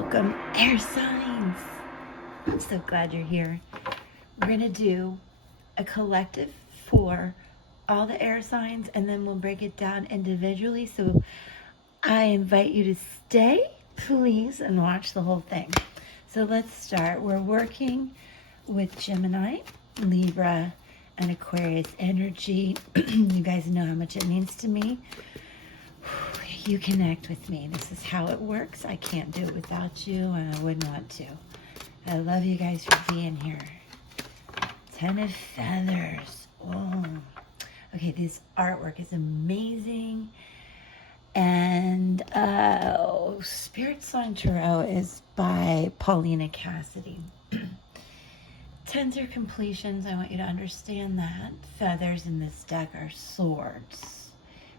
welcome, air signs. I'm so glad you're here. We're going to do a collective for all the air signs, and then we'll break it down individually. So I invite you to stay, please, and watch the whole thing. So let's start. We're working with Gemini, Libra, and Aquarius energy. You guys know how much it means to me. You connect with me. This is how it works. I can't do it without you, and I wouldn't want to. I love you guys for being here. 10 of feathers. Oh. Okay, this artwork is amazing. And Spiritsong Tarot is by Paulina Cassidy. Tens are completions. I want you to understand that. Feathers in this deck are swords.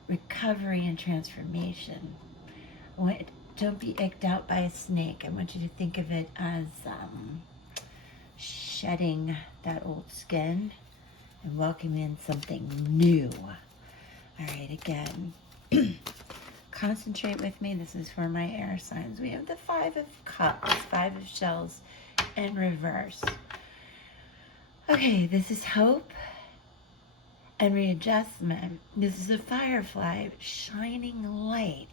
Recovery and transformation. Don't be icked out by a snake. I want you to think of it as shedding that old skin and welcoming in something new. All right, again, concentrate with me. This is for my air signs. We have the 5 of Cups, 5 of Shells in reverse. Okay, this is hope and readjustment. This is a firefly shining light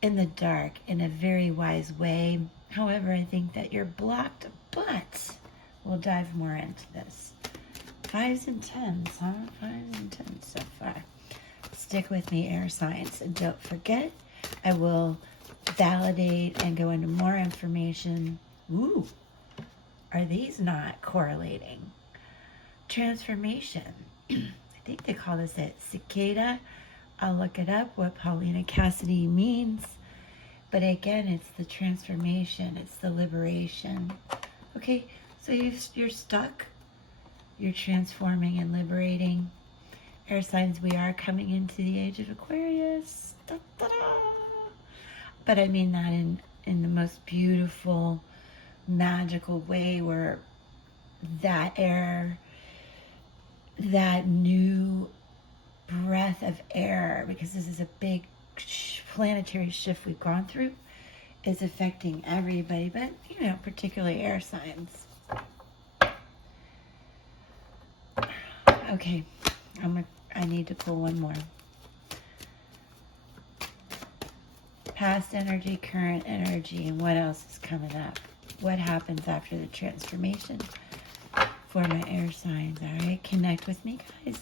in the dark in a very wise way. However, I think that you're blocked, but we'll dive more into this. 5s and 10s, huh? 5s and 10s so far. Stick with me, air signs, and don't forget, I will validate and go into more information. Ooh, are these not correlating? Transformation. I think they call this a cicada. I'll look it up, what Paulina Cassidy means. But again, it's the transformation. It's the liberation. Okay, so you're stuck. You're transforming and liberating. Air signs, we are coming into the age of Aquarius. Da, da, da. But I mean that in the most beautiful, magical way, where that air, that new breath of air, because this is a big planetary shift we've gone through, is affecting everybody, but particularly air signs. Okay, I need to pull one more. Past energy, current energy, and what else is coming up? What happens after the transformation? For my air signs, all right? Connect with me, guys.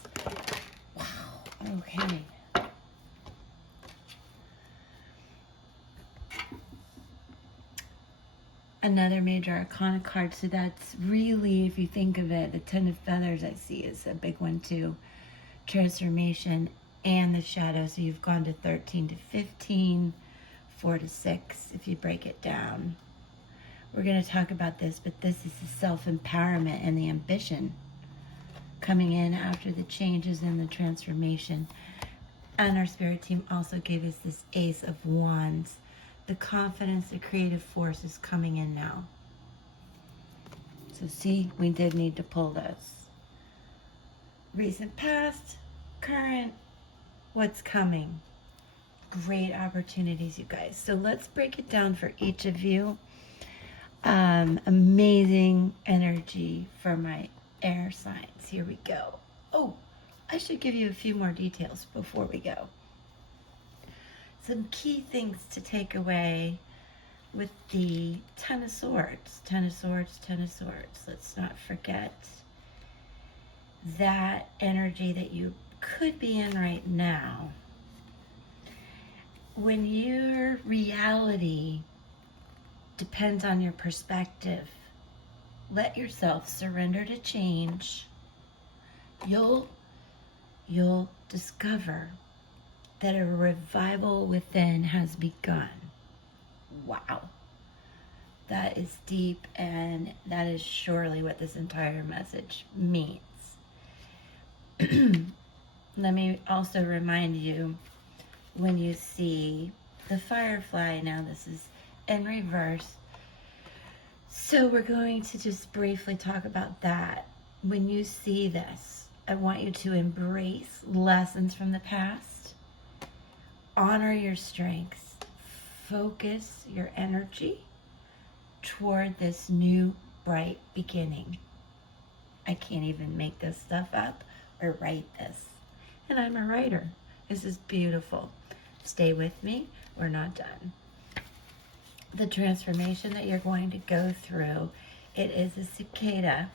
Wow, okay. Another major arcana card, so that's really, if you think of it, the 10 of feathers I see is a big one too. Transformation and the shadow, so you've gone to 13 to 15, 4 to 6, if you break it down. We're going to talk about this, but this is the self-empowerment and the ambition coming in after the changes and the transformation. And our spirit team also gave us this Ace of Wands. The confidence, the creative force is coming in now. So see, we did need to pull this. Recent past, current, what's coming. Great opportunities, you guys. So let's break it down for each of you. Amazing energy for my air signs. Here we go. Oh, I should give you a few more details before we go. Some key things to take away with the 10 of Swords. 10 of Swords, 10 of Swords. Let's not forget that energy that you could be in right now. When your reality depends on your perspective, let yourself surrender to change. You'll discover that a revival within has begun. Wow. That is deep, and that is surely what this entire message means. Let me also remind you, when you see the firefly, now this is in reverse. So we're going to just briefly talk about that. When you see this, I want you to embrace lessons from the past, honor your strengths, focus your energy toward this new bright beginning. I can't even make this stuff up or write this. And I'm a writer. This is beautiful. Stay with me. We're not done. The transformation that you're going to go through, it is a cicada,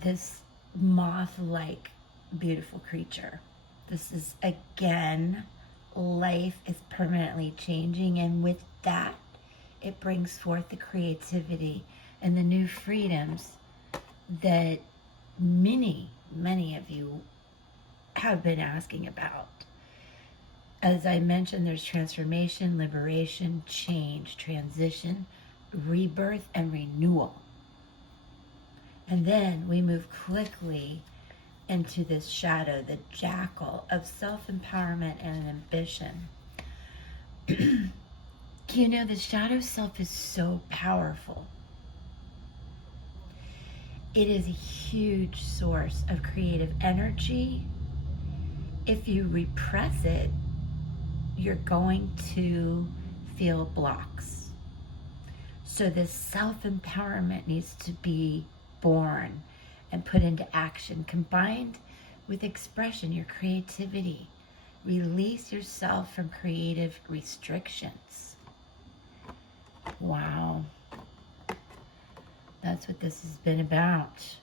this moth-like beautiful creature. This is, again, life is permanently changing, and with that, it brings forth the creativity and the new freedoms that many of you have been asking about. As I mentioned, there's transformation, liberation, change, transition, rebirth, and renewal. And then we move quickly into this shadow, the jackal of self-empowerment and ambition. You know, the shadow self is so powerful. It is a huge source of creative energy. If you repress it, you're going to feel blocks. So this self-empowerment needs to be born and put into action, combined with expression, your creativity. Release yourself from creative restrictions. Wow. That's what this has been about.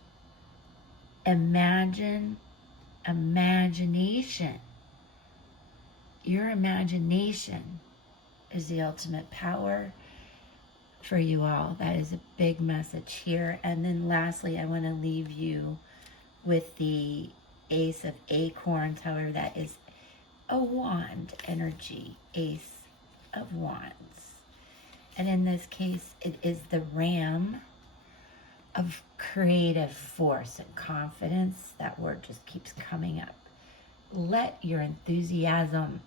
Imagination. Your imagination is the ultimate power for you all. That is a big message here. And then lastly, I want to leave you with the Ace of Acorns. However, that is a wand energy, Ace of Wands. And in this case, it is the ram of creative force and confidence. That word just keeps coming up. Let your enthusiasm,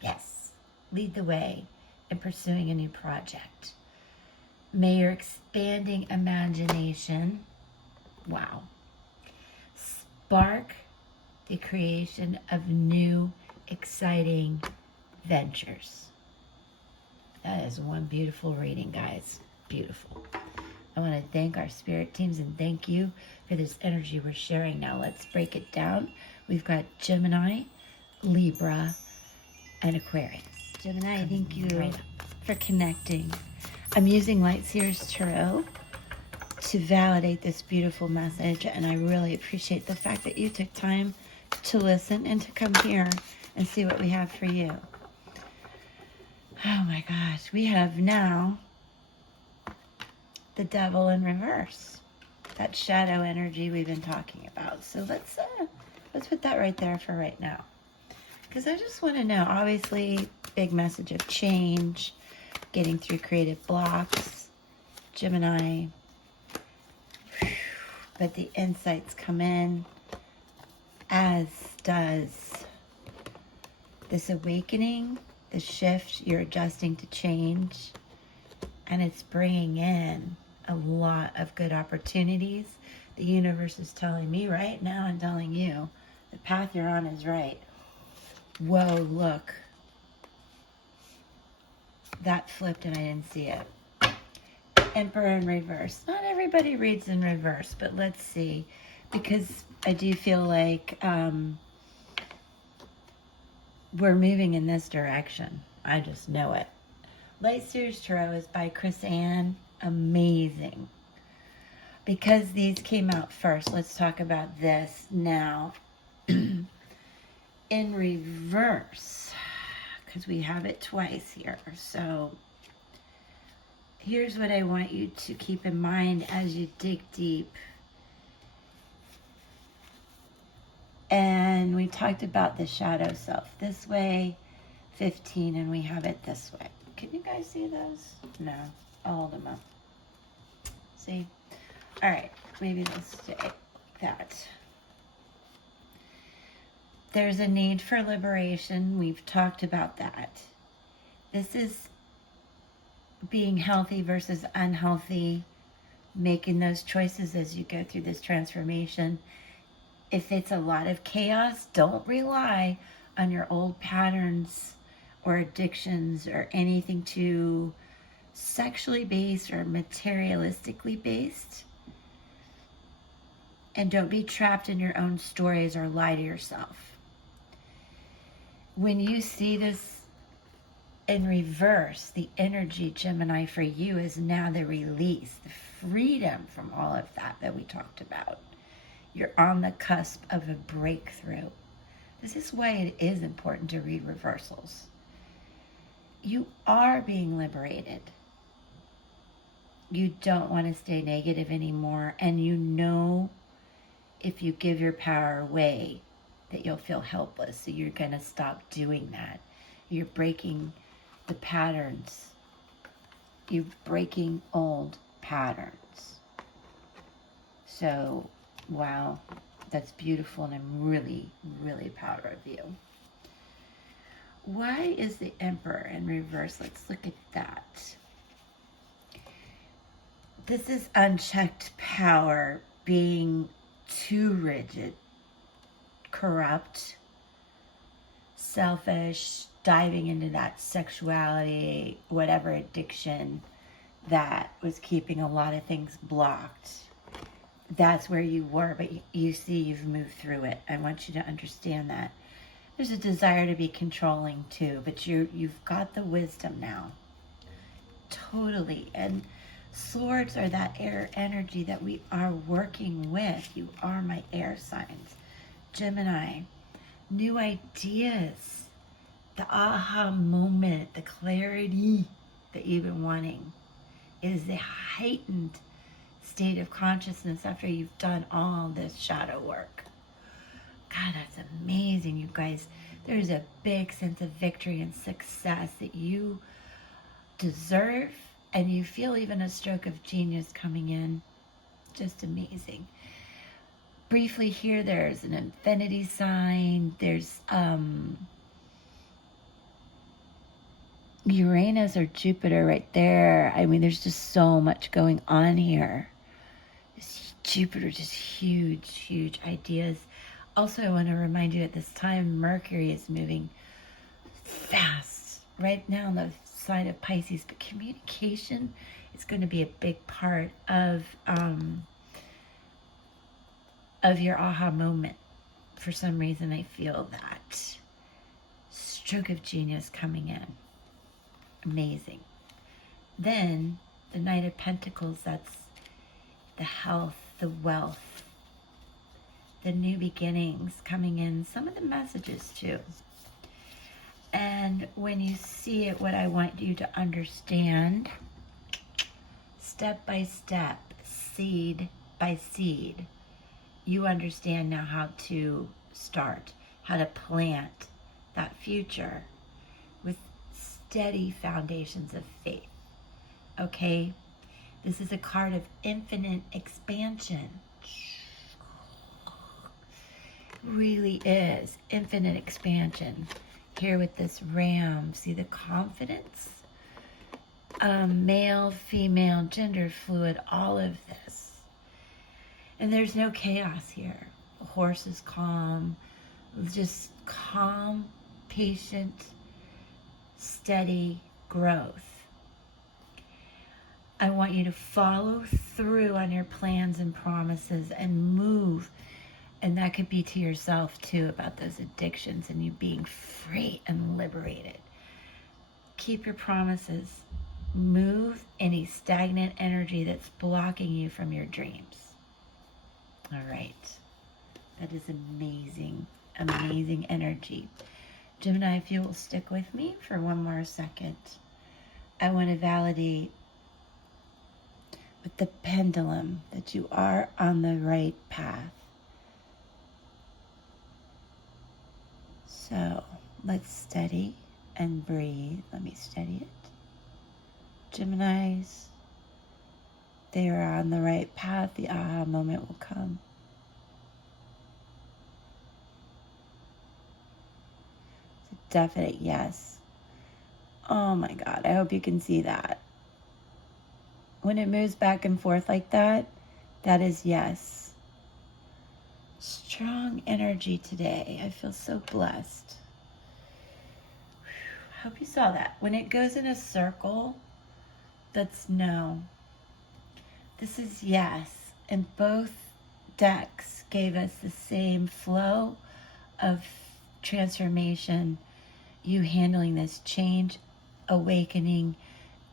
yes, lead the way in pursuing a new project. May your expanding imagination, wow, spark the creation of new, exciting ventures. That is one beautiful reading, guys. Beautiful. I want to thank our spirit teams and thank you for this energy we're sharing. Now let's break it down. We've got Gemini, Libra, and Aquarius. Gemini, thank you for connecting. I'm using Lightseer's Tarot to validate this beautiful message, and I really appreciate the fact that you took time to listen and to come here and see what we have for you. Oh my gosh, we have now the devil in reverse. That shadow energy we've been talking about. So let's put that right there for right now. Because I just want to know, obviously, big message of change, getting through creative blocks, Gemini. But the insights come in, as does this awakening, the shift, you're adjusting to change, and it's bringing in a lot of good opportunities. The universe is telling me right now and telling you the path you're on is right. Whoa, look. That flipped and I didn't see it. Emperor in reverse. Not everybody reads in reverse, but let's see. Because I do feel like we're moving in this direction. I just know it. Lightseer's Tarot is by Chris Ann. Amazing. Because these came out first, let's talk about this now. In reverse, because we have it twice here. So here's what I want you to keep in mind as you dig deep. And we talked about the shadow self this way, 15, and we have it this way. Can you guys see those? No, I'll hold them up. See? All right, maybe they'll stay like that. There's a need for liberation. We've talked about that. This is being healthy versus unhealthy, making those choices as you go through this transformation. If it's a lot of chaos, don't rely on your old patterns or addictions or anything too sexually based or materialistically based. And don't be trapped in your own stories or lie to yourself. When you see this in reverse, the energy, Gemini, for you is now the release, the freedom from all of that we talked about. You're on the cusp of a breakthrough. This is why it is important to read reversals. You are being liberated. You don't want to stay negative anymore, and you know if you give your power away that you'll feel helpless, so you're going to stop doing that. You're breaking the patterns. You're breaking old patterns. So, wow, that's beautiful, and I'm really, really proud of you. Why is the Emperor in reverse? Let's look at that. This is unchecked power being too rigid, corrupt, selfish, diving into that sexuality, whatever addiction that was keeping a lot of things blocked. That's where you were, but you see you've moved through it. I want you to understand that. There's a desire to be controlling too, but you've got the wisdom now. Totally. And swords are that air energy that we are working with. You are my air signs. Gemini, new ideas, the aha moment, the clarity that you've been wanting. It is the heightened state of consciousness after you've done all this shadow work. God, that's amazing, you guys. There's a big sense of victory and success that you deserve, and you feel even a stroke of genius coming in. Just amazing. Briefly here, there's an infinity sign. There's Uranus or Jupiter right there. I mean, there's just so much going on here. Jupiter, just huge, huge ideas. Also, I want to remind you at this time, Mercury is moving fast right now on the side of Pisces, but communication is going to be a big part of your aha moment. For some reason, I feel that stroke of genius coming in. Amazing. Then the Knight of Pentacles, that's the health, the wealth, the new beginnings coming in, some of the messages too. And when you see it, what I want you to understand, step by step, seed by seed, you understand now how to start, how to plant that future with steady foundations of faith. Okay? This is a card of infinite expansion. Really is infinite expansion. Here with this ram, see the confidence? Male, female, gender fluid, all of this. And there's no chaos here. The horse is calm, just calm, patient, steady growth. I want you to follow through on your plans and promises and move. And that could be to yourself too, about those addictions and you being free and liberated. Keep your promises. Move any stagnant energy that's blocking you from your dreams. All right. That is amazing, amazing energy. Gemini, if you will stick with me for one more second, I want to validate with the pendulum that you are on the right path. So let's steady and breathe. Let me steady it. Geminis, they are on the right path. The aha moment will come. It's a definite yes. Oh my God, I hope you can see that. When it moves back and forth like that, that is yes. Strong energy today. I feel so blessed. Hope you saw that. When it goes in a circle, that's no. This is yes. And both decks gave us the same flow of transformation, you handling this change, awakening,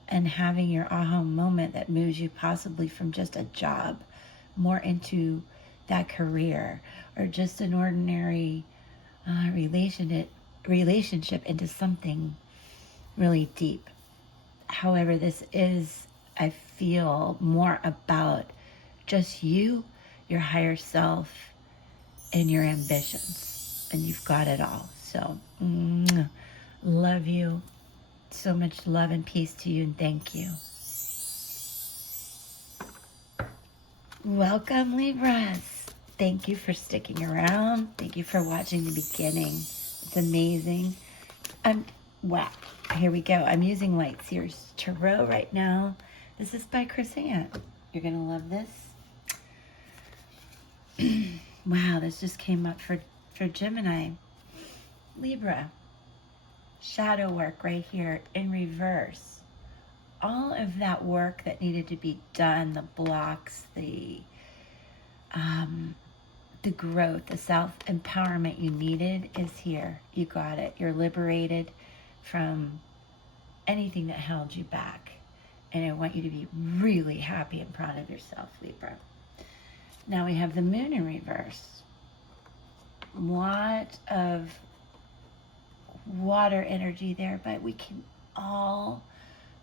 and having your aha moment that moves you possibly from just a job more into that career, or just an ordinary relationship into something really deep. However, this is, I feel, more about just you, your higher self, and your ambitions. And you've got it all. So, love you. So much love and peace to you, and thank you. Welcome, Libras. Thank you for sticking around. Thank you for watching the beginning. It's amazing. Wow, here we go. I'm using Lightseer's Tarot right now. This is by Chris Ann. You're going to love this. Wow, this just came up for Gemini. Libra. Shadow work right here in reverse. All of that work that needed to be done, the blocks, the growth, the self-empowerment you needed is here. You got it. You're liberated from anything that held you back. And I want you to be really happy and proud of yourself, Libra. Now we have the moon in reverse. A lot of water energy there, but we can all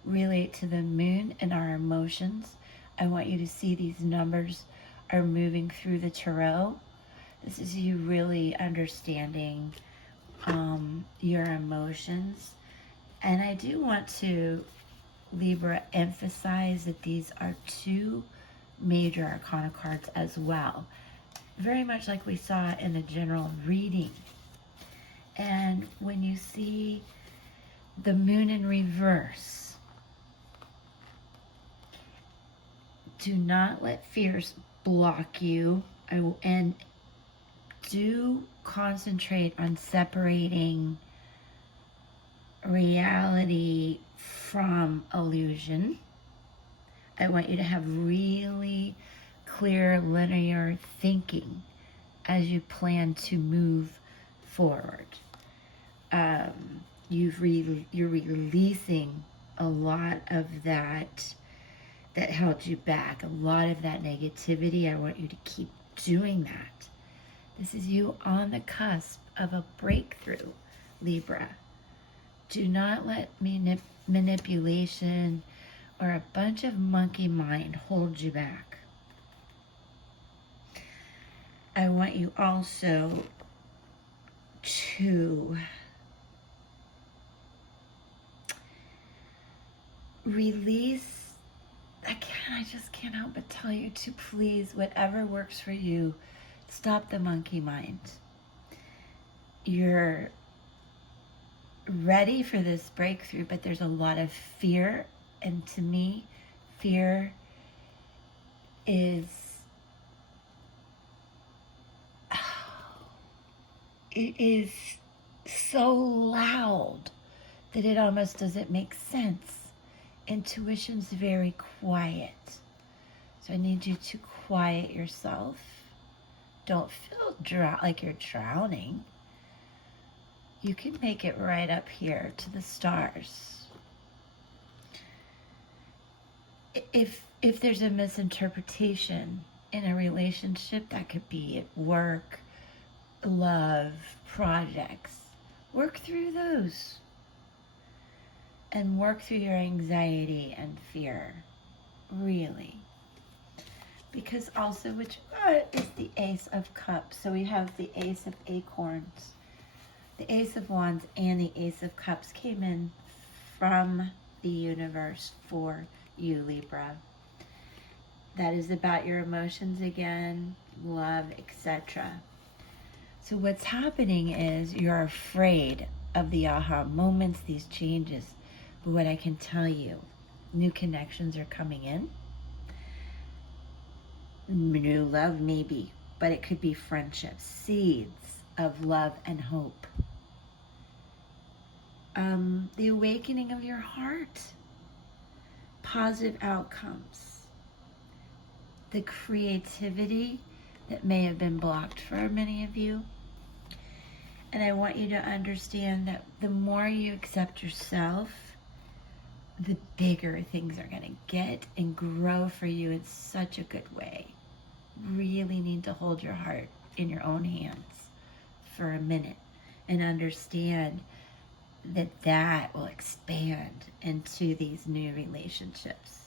relate to the moon and our emotions. I want you to see these numbers are moving through the tarot. This is you really understanding your emotions. And I do want to, Libra, emphasize that these are two major arcana cards as well. Very much like we saw in the general reading. And when you see the moon in reverse, do not let fears block you, and do concentrate on separating reality from illusion. I want you to have really clear linear thinking as you plan to move forward. You're releasing a lot of that held you back, a lot of that negativity. I want you to keep doing that. This is you on the cusp of a breakthrough, Libra. Do not let manipulation or a bunch of monkey mind hold you back. I want you also to release. I just can't help but tell you to please, whatever works for you, stop the monkey mind. You're ready for this breakthrough, but there's a lot of fear. And to me, fear is, it is so loud that it almost doesn't make sense. Intuition's very quiet. So I need you to quiet yourself. Don't feel like you're drowning. You can make it right up here to the stars. If there's a misinterpretation in a relationship, that could be at work, love, projects, work through those. And work through your anxiety and fear, really. Because also, which is the Ace of Cups. So we have the Ace of Acorns, the Ace of Wands, and the Ace of Cups came in from the universe for you, Libra. That is about your emotions again, love, etc. So what's happening is you're afraid of the aha moments, these changes. But what I can tell you, new connections are coming in. New love, maybe, but it could be friendships, seeds of love and hope the awakening of your heart, positive outcomes, the creativity that may have been blocked for many of you. And I want you to understand that the more you accept yourself, the bigger things are going to get and grow for you in such a good way. Really need to hold your heart in your own hands for a minute and understand that that will expand into these new relationships.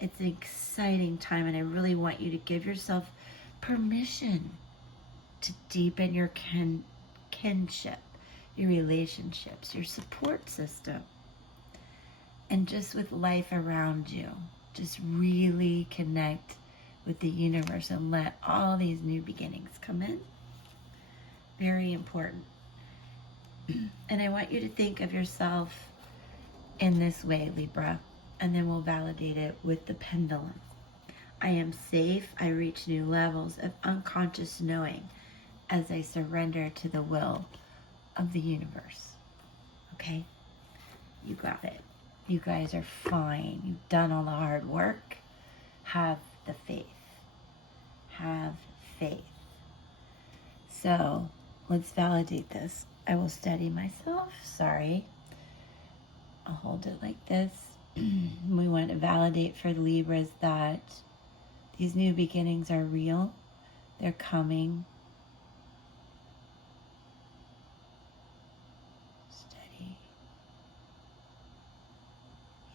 It's an exciting time, and I really want you to give yourself permission to deepen your kinship, your relationships, your support system, and just with life around you. Just really connect with the universe and let all these new beginnings come in. Very important. And I want you to think of yourself in this way, Libra, and then we'll validate it with the pendulum. I am safe. I reach new levels of unconscious knowing as I surrender to the will of the universe. Okay? You got it. You guys are fine. You've done all the hard work. Have the faith. Have faith. So, let's validate this. I will steady myself. Sorry. I'll hold it like this. We want to validate for the Libras that these new beginnings are real. They're coming. Steady.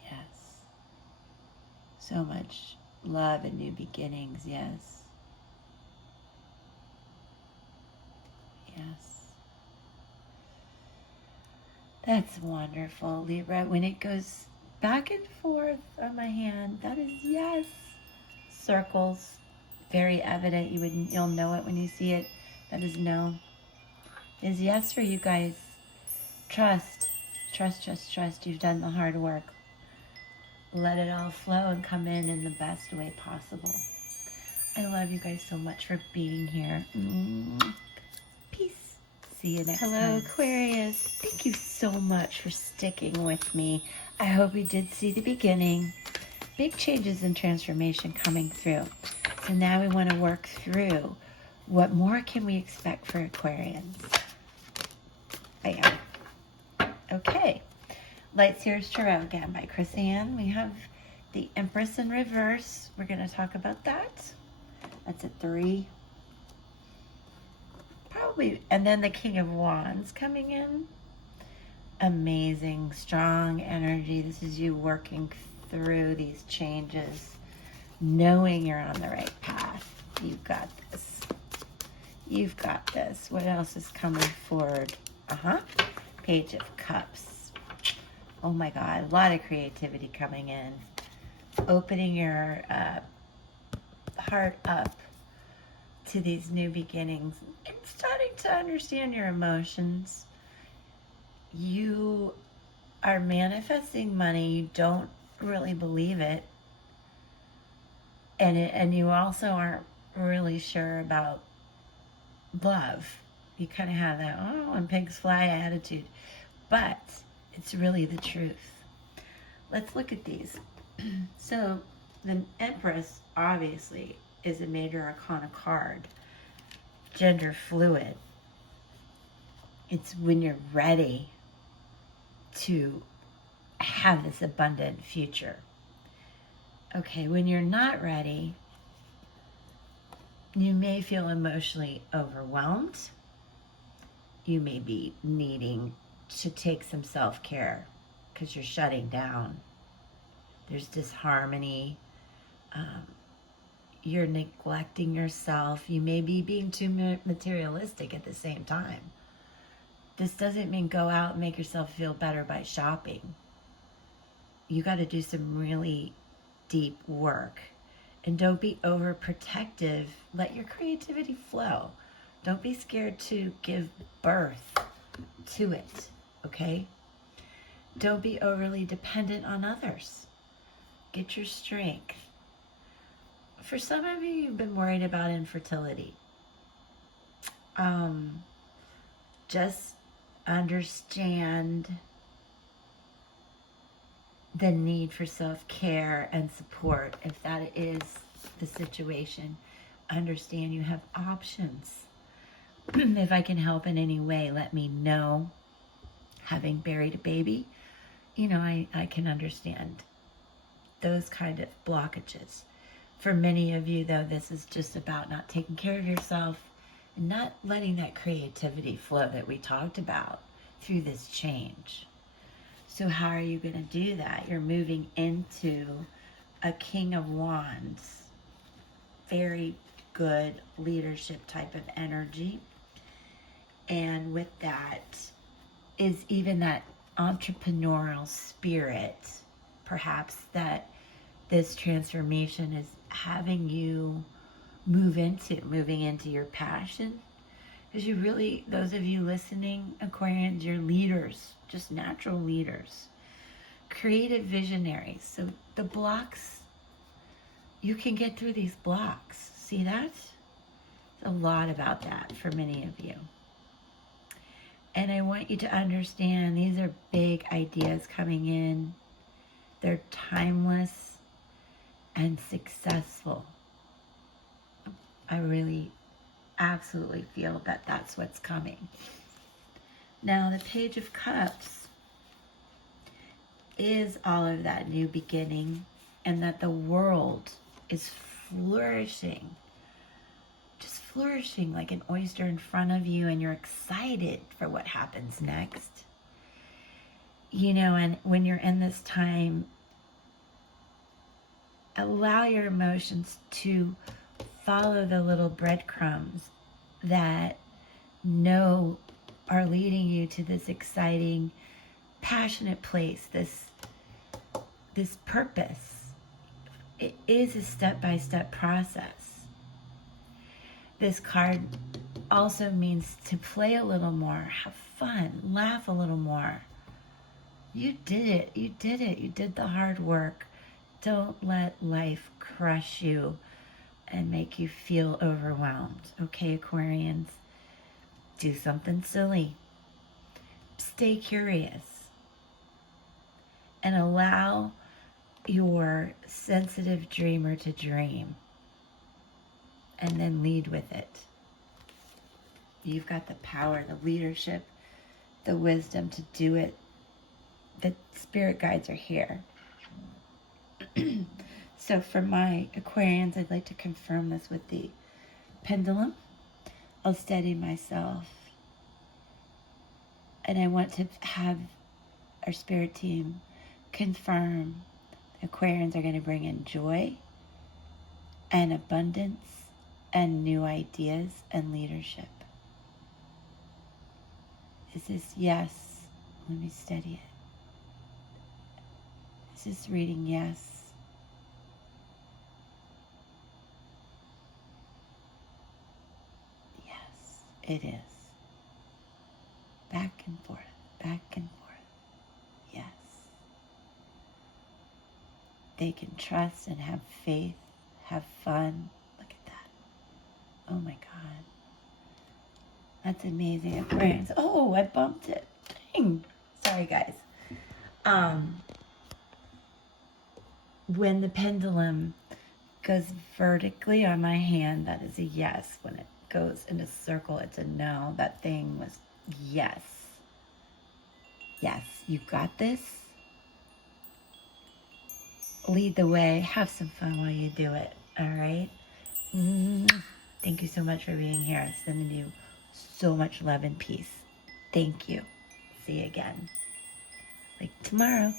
Yes. So much love and new beginnings. Yes. Yes. That's wonderful, Libra. When it goes back and forth on my hand, that is yes. Circles, very evident. You'll know it when you see it. That is no. Is yes for you guys. Trust, trust, trust, trust. You've done the hard work. Let it all flow and come in the best way possible. I love you guys so much for being here. Peace. See you next time. Hello, Aquarius. Thank you so much for sticking with me. I hope you did see the beginning. Big changes and transformation coming through. So now we want to work through what more can we expect for Aquarians. Bam. Okay. Lightseer's Tarot again by Chris Ann. We have the Empress in reverse. We're going to talk about that. That's a 3. Probably, and then the King of Wands coming in. Amazing, strong energy. This is you working through these changes, knowing you're on the right path. You've got this. You've got this. What else is coming forward? Page of Cups. Oh my God, a lot of creativity coming in. Opening your heart up to these new beginnings and starting to understand your emotions. You are manifesting money. You don't really believe it. And you also aren't really sure about love. You kind of have that, oh, when pigs fly attitude. But it's really the truth. Let's look at these. So the Empress, obviously, is a major arcana card. Gender fluid. It's when you're ready to have this abundant future. Okay, when you're not ready, you may feel emotionally overwhelmed. You may be needing to take some self-care because you're shutting down. There's disharmony. You're neglecting yourself. You may be being too materialistic at the same time. This doesn't mean go out and make yourself feel better by shopping. You got to do some really deep work. And don't be overprotective. Let your creativity flow. Don't be scared to give birth to it, okay? Don't be overly dependent on others. Get your strength. For some of you, you've been worried about infertility. Just understand the need for self-care and support. If that is the situation, understand you have options. If I can help in any way, let me know. Having buried a baby, you know, I can understand those kind of blockages. For many of you, though, this is just about not taking care of yourself and not letting that creativity flow that we talked about through this change. So how are you going to do that? You're moving into a King of Wands. Very good leadership type of energy. And with that is even that entrepreneurial spirit, perhaps, that this transformation is having you moving into your passion. Because you really, those of you listening, Aquarians, you're leaders, just natural leaders, creative visionaries. So the blocks, you can get through these blocks. See that? It's a lot about that for many of you. And I want you to understand these are big ideas coming in. They're timeless and successful. I really absolutely feel that that's what's coming. Now, the Page of Cups is all of that new beginning, and that the world is flourishing, just flourishing like an oyster in front of you, and you're excited for what happens next. You know, and when you're in this time, allow your emotions to follow the little breadcrumbs that are leading you to this exciting, passionate place, this purpose. It is a step-by-step process. This card also means to play a little more, have fun, laugh a little more. You did it. You did it. You did the hard work. Don't let life crush you and make you feel overwhelmed. Okay, Aquarians? Do something silly. Stay curious. And allow your sensitive dreamer to dream. And then lead with it. You've got the power, the leadership, the wisdom to do it. The spirit guides are here. So for my Aquarians, I'd like to confirm this with the pendulum. I'll steady myself. And I want to have our spirit team confirm Aquarians are going to bring in joy and abundance and new ideas and leadership. Is this yes? Let me steady it. Is this reading yes? It is. Back and forth, back and forth. Yes. They can trust and have faith, have fun. Look at that. Oh my God. That's amazing. Aquarius. Oh, I bumped it. Dang. Sorry, guys. When the pendulum goes vertically on my hand, that is a yes. When it goes in a circle, it's a no. That thing was yes. Yes, you got this. Lead the way. Have some fun while you do it. All right? Thank you so much for being here. I'm sending you so much love and peace. Thank you. See you again. Like tomorrow.